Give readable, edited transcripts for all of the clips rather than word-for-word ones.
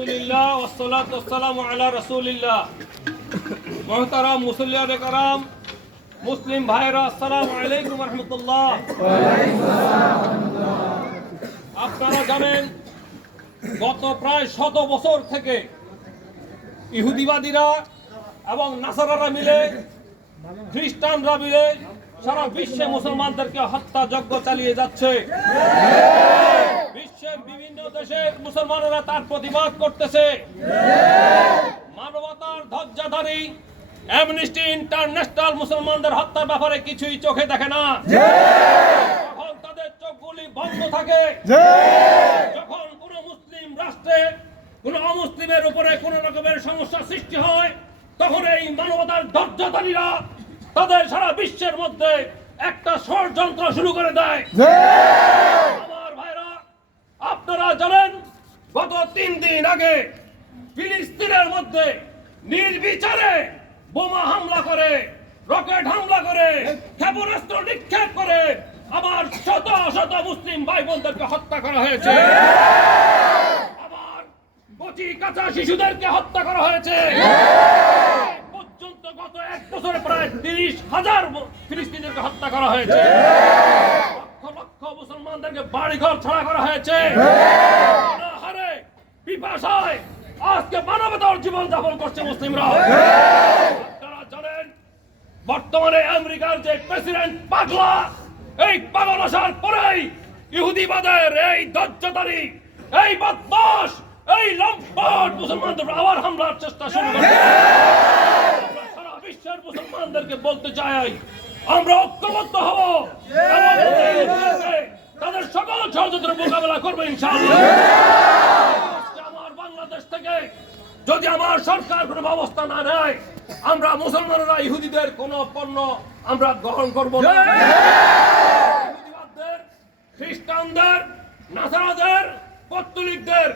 আলহামদুলিল্লাহ ওয়াসসালাতু ওয়াসসালামু আলা রাসূলিল্লাহ। মুহতারাম মুসল্লিয়ানে কারাম, মুসলিম ভাইরা, আসসালামু আলাইকুম ওয়া রাহমাতুল্লাহ। আপনারা জানেন গত প্রায় 100 বছর থেকে ইহুদিবাদীরা এবং নাসারারা মিলে, খ্রিস্টানরা মিলে সারা বিশ্বে মুসলমানদেরকে হত্যা যজ্ঞ চালিয়ে যাচ্ছে। বিশ্বের বিভিন্ন দেশে মুসলমানেরা তার প্রতিবাদ করতেছে। মানবতার ধ্বজাধারী অ্যামনেস্টি ইন্টারন্যাশনাল মুসলমানদের হত্যার ব্যাপারে কিছুই চোখে দেখে না। যখন তাদের চোখগুলি বন্ধ থাকে, যখন কোন মুসলিম রাষ্ট্রে কোন অমুসলিমের উপরে কোন রকমের সমস্যা সৃষ্টি হয়, তখন এই মানবতার ধ্বজাধারীরা তাদের সারা বিশ্বের মধ্যে একটা ষড়যন্ত্র শুরু করে দেয়। আমার ভাইরা, আপনারা জানেন গত 3 দিন আগে ফিলিস্তিনের মধ্যে নির্বিচারে বোমা হামলা করে, রকেট হামলা করে, ক্ষেপণাস্ত্র নিক্ষেপ করে আবার শত শত মুসলিম ভাই বোনদেরকে হত্যা করা হয়েছে। আবার কচি কাঁচা শিশুদেরকে হত্যা করা হয়েছে। পর্যন্ত গত 1 বছরে প্রায় 30,000 ফিলিস্তিনিদেরকে হত্যা করা হয়েছে। লক্ষ লক্ষ মুসলমানদেরকে বাড়িঘর ছাড়া করা হয়েছে। হারে পিপাসায় আজকে মানবতার জীবন যাপন করছে মুসলিমরা। আপনারা জানেন বর্তমানে আমেরিকার যে প্রেসিডেন্ট পাগলা, এই পাগল আসার পরেই ইহুদিবাদের এই ধ্বজাধারী, এই বদমাশ, এই লম্পট মুসলমানদের আবার হামলার চেষ্টা শুরু করেছে। সারা বিশ্বের মুসলমানদেরকে বলতে চাই, আমরা ঐক্যবদ্ধ হব এবং তাদের সকল ষড়যন্ত্রের মোকাবেলা করবো ইনশাআল্লাহ। আমার বাংলাদেশ থেকে যদি আমার সরকার কোনো ব্যবস্থা না নেয়, আমরা মুসলমানরা ইহুদিদের কোনো পণ্য আমরা গ্রহণ করব না। ইহুদিবাদদের, খ্রিস্টানদের, নাসারাদের, পত্তলিকদের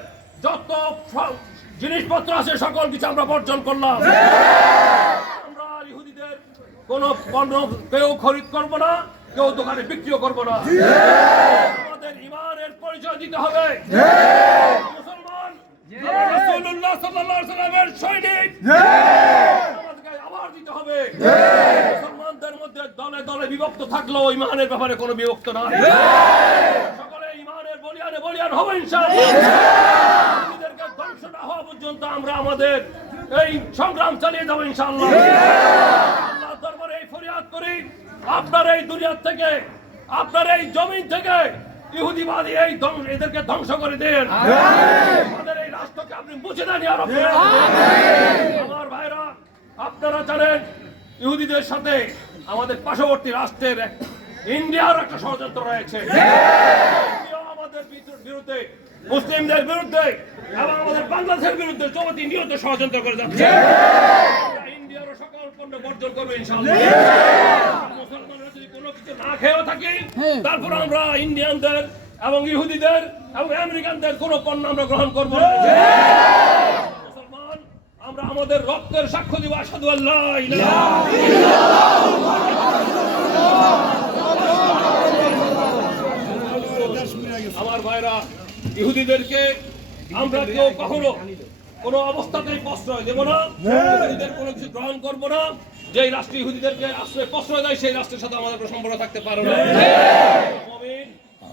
যত জিনিসপত্র আছে সকল কিছু আমরা বর্জন করলাম। আমরা ইহুদিদের কোনো পণ্য কেউ খরিদ করব না, কেউ দোকানে বিক্রিও করব না। আমাদের ঈমানের পরিচয় দিতে হবে। মুসলমান, রাসূলুল্লাহ সাল্লাল্লাহু আলাইহি ওয়াসাল্লামের সৈনিক, আমাদেরকে আবার দিতে হবে। মুসলমানদের মধ্যে দলে দলে বিভক্ত থাকলেও ঈমানের ব্যাপারে কোনো বিভক্ত না। সকলে ঈমানের বলিয়ান হবে ইনশাআল্লাহ। ইহুদিদেরকে ধ্বংস না হওয়া পর্যন্ত আমরা আমাদের এই সংগ্রাম চালিয়ে যাব ইনশাআল্লাহ। আল্লাহর দরবারে এই ফরিয়াদ করি, আপনার এই দুনিয়া থেকে, আপনার এই জমিন থেকে ইহুদিবাদী এই এদেরকে ধ্বংস করে দেন। আমাদের এই রাষ্ট্রকে আপনি মুছে দেন ইয়া রাব্বি। আমার ভাইরা, আপনারা জানেন ইহুদিদের সাথে আমাদের পার্শ্ববর্তী রাষ্ট্রের ইন্ডিয়ার একটা ষড়যন্ত্র রয়েছে। আমাদের বিরুদ্ধে, মুসলিমদের বিরুদ্ধে এবং আমাদের বাংলাদেশের বিরুদ্ধে নিয়ত ষড়যন্ত্র করে যাচ্ছে। ইন্ডিয়ারও সকল পণ্য বর্জন করবে ইনশাআল্লাহ। মুসলমানরা যদি কোনো কিছু না খেয়েও থাকি, তারপর আমরা ইন্ডিয়ানদের এবং ইহুদিদের এবং আমেরিকানদের কোনো পণ্য আমরা গ্রহণ করবো না। মুসলমান, আমরা আমাদের রক্তের সাক্ষ্য দিব, আশহাদু আল্লা ইলাহা ইল্লাল্লাহ। আমার ভাইরা, ইহুদিদেরকে আমরা কেউ কখনো কোনো অবস্থাতেই প্রশ্রয় দেব না। ইহুদিদের কোনো কিছু গ্রহণ করবো না। যে রাষ্ট্র ইহুদিদেরকে আশ্রয় প্রশ্রয় দেয়, সেই রাষ্ট্রের সাথে আমাদের কোনো সম্পর্ক থাকতে পারে না।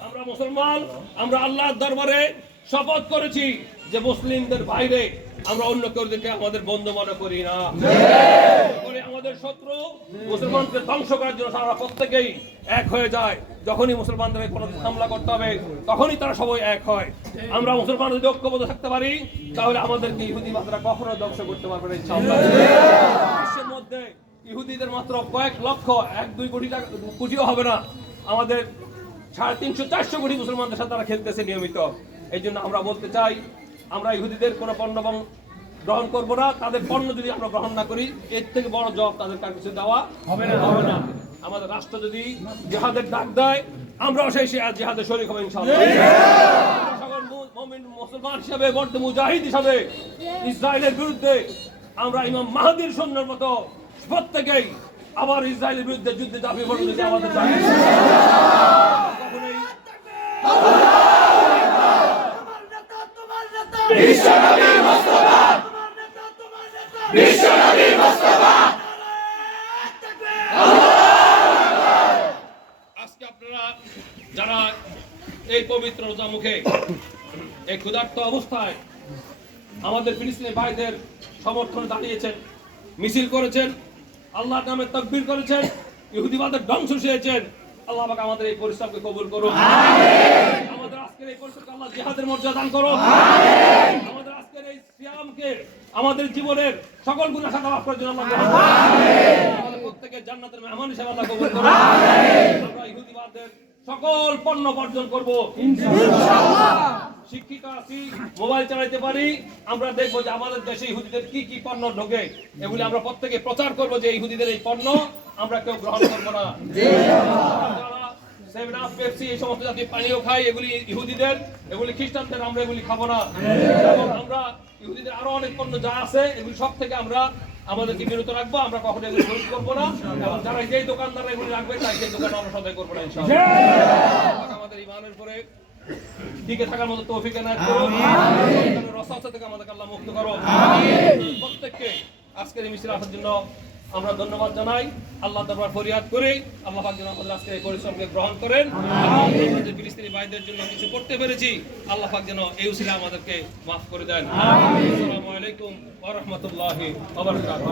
আমরা মুসলমান, আমরা আল্লাহর দরবারে শপথ করেছি যে মুসলিমদের বাইরে আমরা অন্য কেউদেরকে আমাদের বন্ধু মনে করি না। আমাদের শত্রু মুসলমানকে ধ্বংস করার জন্য তারা প্রত্যেকেই এক হয়ে যায়। যখনই মুসলমানদের কোনো হামলা করতে হবে, তখনই তারা সবাই এক হয়। আমরা মুসলমান যদি ঐক্যবদ্ধ থাকতে পারি, তাহলে আমাদেরকে ইহুদিবাদীরা কখনো ধ্বংস করতে পারবে না ইনশাআল্লাহ। বিশ্বের মধ্যে ইহুদিদের মাত্র কয়েক লক্ষ, 1-2 কোটিও হবে না। আমাদের 350-400 কোটি মুসলমানদের সাথে তারা খেলতেছে নিয়মিত। এই জন্য আমরা বলতে চাই, আমরা ইহুদিদের কোনো পণ্য গ্রহণ করবো না। তাদের পণ্য যদি আমরা গ্রহণ না করি, এর থেকে বড় জবাব তাদের কাছে দেওয়া হবে না। আমাদের রাষ্ট্র যদি জিহাদের ডাক দেয়, আমরাও সেই জিহাদের শরীক হব ইনশাআল্লাহ। সকল মুমিন মুসলমান হিসেবে, বর্দ মুজাহিদ হিসেবে ইসরায়েলের বিরুদ্ধে আমরা ইমাম মাহদীর সৈন্যের মতো প্রত্যেকেই আবার ইসরায়েলের বিরুদ্ধে যুদ্ধে ঝাঁপিয়ে পড়ব। যদি আমাদের বিশ্ব নবী আজকে আপনারা যারা এই পবিত্র রোজা মুখে এই ক্ষুধার্ত অবস্থায় আমাদের ফিলিস্তিনি ভাইদের সমর্থনে দাঁড়িয়েছেন, মিছিল করেছেন, আল্লাহর নামে তাকবীর করেছেন, ইহুদিবাদের ধ্বংস চেয়েছেন, আল্লাহ পাক আমাদের এই পরিশ্রমকে কবুল করুন। আমাদের আজকের এই পরিশ্রমকে আল্লাহ জিহাদের মর্যাদা দান করুন। আমাদের আজকের এই সিয়ামকে আমাদের জীবনের সকল গুনাহ খাতা মাফ করার জন্য আল্লাহ গ্রহণ করুন। আমাদের প্রত্যেকের জান্নাতের মেহমান হিসেবে আল্লাহ কবুল করুন। আমরা ইহুদিবাদের সকল পণ্য বর্জন করব ইনশাআল্লাহ। শিক্ষিত আছি, মোবাইল চালাতে পারি, আমরা দেখবো যে আমাদের দেশে ইহুদিদের কি কি পণ্য ঢোকে, এগুলি আমরা প্রত্যেকে প্রচার করব যে ইহুদিদের এই পণ্য আমরা কেউ গ্রহণ করব না। যারা 7 আপ, পেপসি এই সমস্ত জাতীয় পানীয় খাই, এগুলি ইহুদিদের, এগুলি খ্রিস্টানদের, আমরা এগুলি খাবো না। এবং আমরা ইহুদিদের আরো অনেক পণ্য যা আছে এগুলি সব থেকে আমরা আমাদেরকে বিরত রাখবো, আমরা কখনো এগুলি খরিদ করবো না। এবং যারা যেই দোকানদার এগুলি রাখবে তাই সেই দোকানে আমরা সদাই করবো না ইনশাআল্লাহ। আমাদের ইমানের উপরে টিকে থাকার মতো তৌফিক এনায়েত করুন। আমিন। রসাসা থেকে আমাদেরকে আল্লাহ মুক্ত করুন। আমিন। প্রত্যেককে আজকের এই মিছিলে আসার জন্য আমরা ধন্যবাদ জানাই, আল্লাহ দরবার ফরিয়াদ করি আল্লাহ পাক যেন আমাদের আজকের এই পরিশ্রমকে গ্রহণ করেন। আমরা যে ফিলিস্তিনি ভাইদের জন্য কিছু করতে পেরেছি, আল্লাহ পাক যেন এই উসিলা আমাদেরকে মাফ করে দেন। আমিন। আসসালামু আলাইকুম ওয়া রাহমাতুল্লাহি ওয়া বারাকাতুহু।